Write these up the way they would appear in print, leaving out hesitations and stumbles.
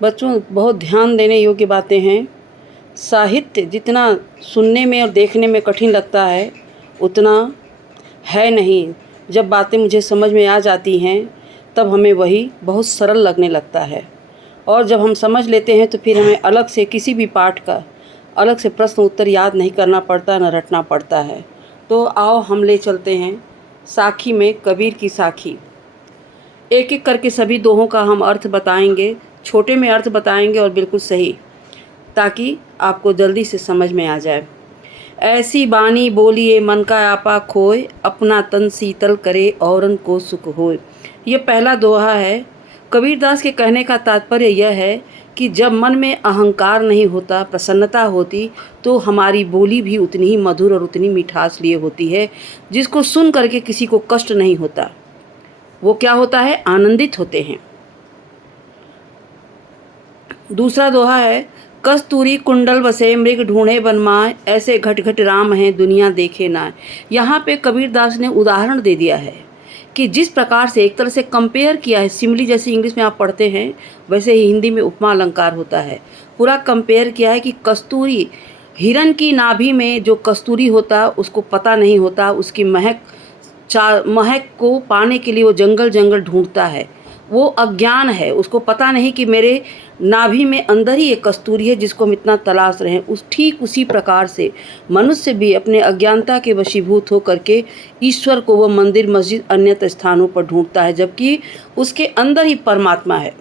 बच्चों, बहुत ध्यान देने योग्य बातें हैं। साहित्य जितना सुनने में और देखने में कठिन लगता है, उतना है नहीं। जब बातें मुझे समझ में आ जाती हैं, तब हमें वही बहुत सरल लगने लगता है। और जब हम समझ लेते हैं, तो फिर हमें अलग से किसी भी पाठ का अलग से प्रश्न उत्तर याद नहीं करना पड़ता, न रटना पड़ता है। तो आओ हम ले चलते हैं साखी में कबीर की साखी। एक एक करके सभी दोहों का हम अर्थ बताएंगे, छोटे में अर्थ बताएंगे और बिल्कुल सही, ताकि आपको जल्दी से समझ में आ जाए। ऐसी बानी बोलिए मन का आपा खोए, अपना तन शीतल करे औरन को सुख होए। ये पहला दोहा है। कबीरदास के कहने का तात्पर्य यह है कि जब मन में अहंकार नहीं होता, प्रसन्नता होती, तो हमारी बोली भी उतनी ही मधुर और उतनी मिठास लिए होती है, जिसको सुन करके किसी को कष्ट नहीं होता। वो क्या होता है? आनंदित होते हैं। दूसरा दोहा है, कस्तूरी कुंडल बसे मृग ढूंढे बनमाए, ऐसे घट घट राम हैं दुनिया देखे ना। यहाँ पे कबीरदास ने उदाहरण दे दिया है कि जिस प्रकार से एक तरह से कंपेयर किया है, सिमिली जैसे इंग्लिश में आप पढ़ते हैं, वैसे ही हिंदी में उपमा अलंकार होता है। पूरा कंपेयर किया है कि कस्तूरी, हिरन की नाभि में जो कस्तूरी होता उसको पता नहीं होता, उसकी महक को पाने के लिए वो जंगल जंगल ढूंढता है। वो अज्ञान है, उसको पता नहीं कि मेरे नाभि में अंदर ही एक कस्तूरी है जिसको हम इतना तलाश रहे हैं। ठीक उसी प्रकार से मनुष्य भी अपने अज्ञानता के वशीभूत होकर के ईश्वर को वो मंदिर मस्जिद अन्यत्र स्थानों पर ढूंढता है, जबकि उसके अंदर ही परमात्मा है।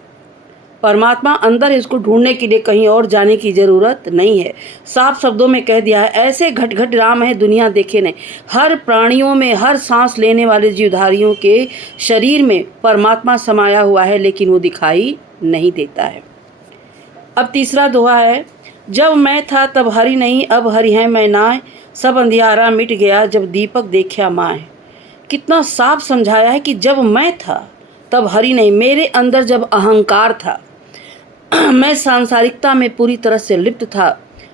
परमात्मा अंदर है, इसको ढूंढने के लिए कहीं और जाने की ज़रूरत नहीं है। साफ शब्दों में कह दिया है, ऐसे घट घट राम है दुनिया देखे नहीं। हर प्राणियों में, हर सांस लेने वाले जीवधारियों के शरीर में परमात्मा समाया हुआ है, लेकिन वो दिखाई नहीं देता है। अब तीसरा दोहा है, जब मैं था तब हरि नहीं, अब हरि है मैं नाय, सब अंधियारा मिट गया जब दीपक देखा माय। कितना साफ समझाया है कि जब मैं था तब हरि नहीं, मेरे अंदर जब अहंकार था, मैं सांसारिकता में पूरी तरह से लिप्त था,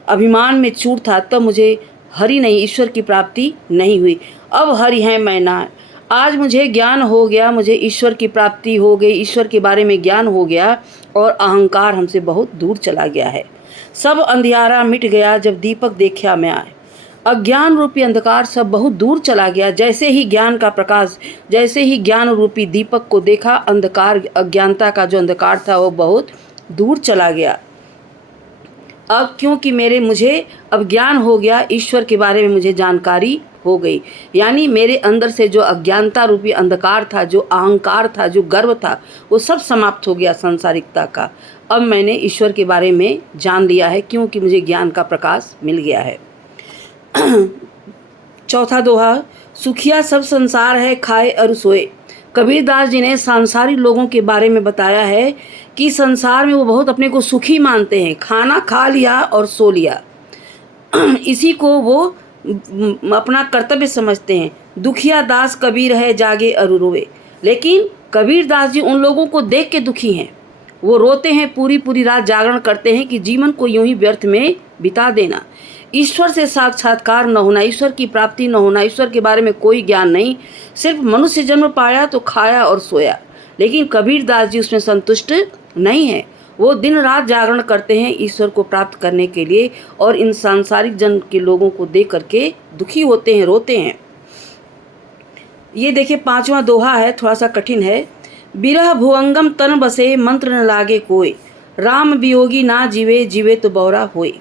अभिमान में चूर था, तब मुझे हरि नहीं, ईश्वर की प्राप्ति नहीं हुई। अब हरि है मैं ना, आज मुझे ज्ञान हो गया, मुझे ईश्वर की प्राप्ति हो गई, ईश्वर के बारे में ज्ञान हो गया और अहंकार हमसे बहुत दूर चला गया है। सब अंधियारा मिट गया जब दीपक देखा मैं आए। अज्ञान रूपी अंधकार सब बहुत दूर चला गया। जैसे ही ज्ञान का प्रकाश, जैसे ही ज्ञान रूपी दीपक को देखा, अंधकार, अज्ञानता का जो अंधकार था वो बहुत दूर चला गया। अब क्योंकि मुझे अब ज्ञान हो गया, ईश्वर के बारे में मुझे जानकारी हो गई, यानी मेरे अंदर से जो अज्ञानता रूपी अंधकार था, जो अहंकार था, जो गर्व था, वो सब समाप्त हो गया सांसारिकता का। अब मैंने ईश्वर के बारे में जान लिया है, क्योंकि मुझे ज्ञान का प्रकाश मिल गया है। चौथा दोहा, सुखिया सब संसार है खाए और सोए। कबीरदास जी ने सांसारिक लोगों के बारे में बताया है कि संसार में वो बहुत अपने को सुखी मानते हैं, खाना खा लिया और सो लिया, इसी को वो अपना कर्तव्य समझते हैं। दुखिया दास कबीर है जागे और रोवे। लेकिन कबीरदास जी उन लोगों को देख के दुखी हैं। वो रोते हैं, पूरी पूरी रात जागरण करते हैं कि जीवन को यूं ही व्यर्थ में बिता देना, ईश्वर से साक्षात्कार न होना, ईश्वर की प्राप्ति न होना, ईश्वर के बारे में कोई ज्ञान नहीं, सिर्फ मनुष्य जन्म पाया तो खाया और सोया। लेकिन कबीरदास जी उसमें संतुष्ट नहीं है। वो दिन रात जागरण करते हैं ईश्वर को प्राप्त करने के लिए, और इन सांसारिक जन के लोगों को देख करके दुखी होते हैं, रोते हैं। ये देखिए पांचवा दोहा है, थोड़ा सा कठिन है। बिरह भुवंगम तन बसे मंत्र न लागे कोई, राम वियोगी ना जीवे जीवे तो बौरा होए।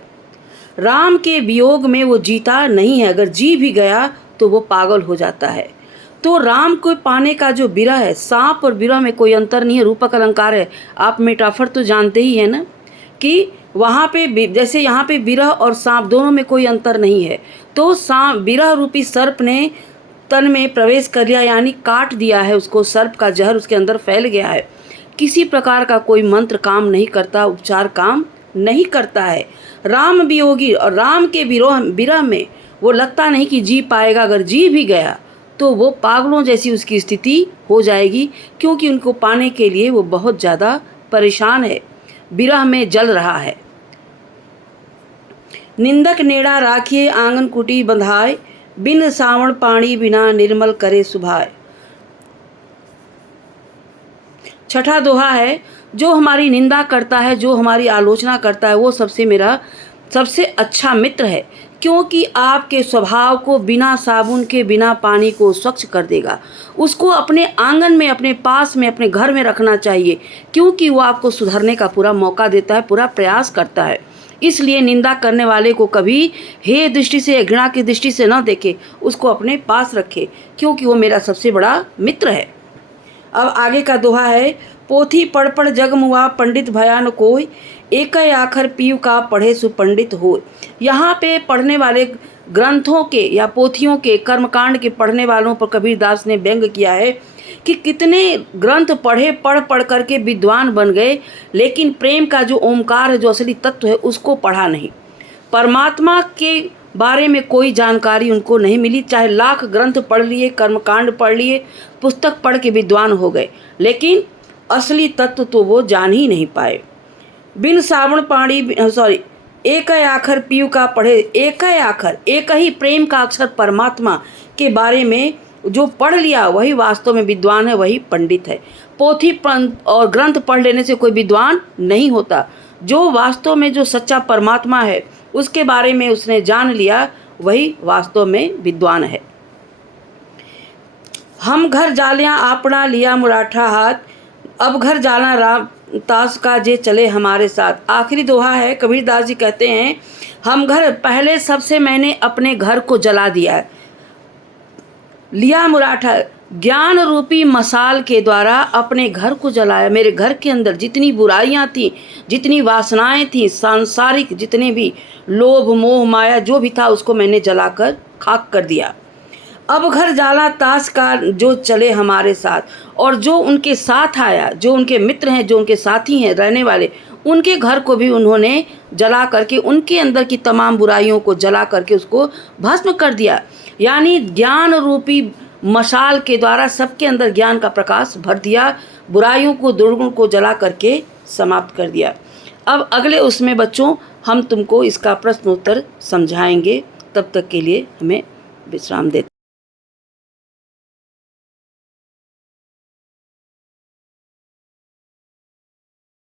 राम के वियोग में वो जीता नहीं है, अगर जी भी गया तो वो पागल हो जाता है। तो राम को पाने का जो बिरह है, सांप और बिरह में कोई अंतर नहीं है, रूपक अलंकार है। आप मेटाफर तो जानते ही है ना, कि वहाँ पे जैसे यहाँ पे बिरह और सांप दोनों में कोई अंतर नहीं है। तो सांप, बिरह रूपी सर्प ने तन में प्रवेश कर लिया, यानी काट दिया है उसको, सर्प का जहर उसके अंदर फैल गया है। किसी प्रकार का कोई मंत्र काम नहीं करता, उपचार काम नहीं करता है। राम वियोगी, और राम के विरह में वो लगता नहीं कि जी पाएगा, अगर जी भी गया तो वो पागलों जैसी उसकी स्थिति हो जाएगी, क्योंकि उनको पाने के लिए वो बहुत ज़्यादा परेशान है, विरह में जल रहा है। निंदक नेड़ा राखिए आंगन कुटी बंधाए, बिन सावण पानी बिना निर्मल करे सुभाए। छठा दोहा है, जो हमारी निंदा करता है, जो हमारी आलोचना करता है, वो मेरा सबसे अच्छा मित्र है, क्योंकि आपके स्वभाव को बिना साबुन के, बिना पानी को स्वच्छ कर देगा। उसको अपने आंगन में, अपने पास में, अपने घर में रखना चाहिए, क्योंकि वो आपको सुधरने का पूरा मौका देता है, पूरा प्रयास करता है। इसलिए निंदा करने वाले को कभी हे दृष्टि से, घृणा की दृष्टि से न देखे, उसको अपने पास रखे, क्योंकि वो मेरा सबसे बड़ा मित्र है। अब आगे का दोहा है, पोथी पढ़ पढ़ जग मुआ, पंडित भया न कोई, एक आखर पीव का पढ़े सुपंडित हो। यहाँ पे पढ़ने वाले ग्रंथों के या पोथियों के, कर्मकांड के पढ़ने वालों पर कबीरदास ने व्यंग किया है कि कितने ग्रंथ पढ़े, पढ़ पढ़ करके विद्वान बन गए, लेकिन प्रेम का जो ओमकार है, जो असली तत्व है, उसको पढ़ा नहीं। परमात्मा के बारे में कोई जानकारी उनको नहीं मिली, चाहे लाख ग्रंथ पढ़ लिए, कर्मकांड पढ़ लिए, पुस्तक पढ़ के विद्वान हो गए, लेकिन असली तत्व तो वो जान ही नहीं पाए। बिन सावण पानी एक आखर पीव का पढ़े, एक आखर, एक ही प्रेम का अक्षर परमात्मा के बारे में जो पढ़ लिया वही वास्तव में विद्वान है, वही पंडित है। पोथी और ग्रंथ पढ़ लेने से कोई विद्वान नहीं होता। जो वास्तव में जो सच्चा परमात्मा है उसके बारे में उसने जान लिया, वही वास्तव में विद्वान है। हम घर जालियां आपना लिया मुराठा हाथ, अब घर जाना राम ताश का जे चले हमारे साथ। आखिरी दोहा है, कबीरदास जी कहते हैं, हम घर, पहले सबसे मैंने अपने घर को जला दिया है, लिया मुराठा, ज्ञान रूपी मसाल के द्वारा अपने घर को जलाया। मेरे घर के अंदर जितनी बुराइयां थी, जितनी वासनाएं थी, सांसारिक जितने भी लोभ मोह माया जो भी था, उसको मैंने जलाकर खाक कर दिया। अब घर जाला ताश का जो चले हमारे साथ, और जो उनके साथ आया, जो उनके मित्र हैं, जो उनके साथी हैं रहने वाले, उनके घर को भी उन्होंने जला करके, उनके अंदर की तमाम बुराइयों को जला करके उसको भस्म कर दिया। यानी ज्ञान रूपी मशाल के द्वारा सबके अंदर ज्ञान का प्रकाश भर दिया, बुराइयों को, दुर्गुण को जला करके समाप्त कर दिया। अब अगले उसमें बच्चों हम तुमको इसका प्रश्न उत्तर समझाएंगे, तब तक के लिए हमें विश्राम देते।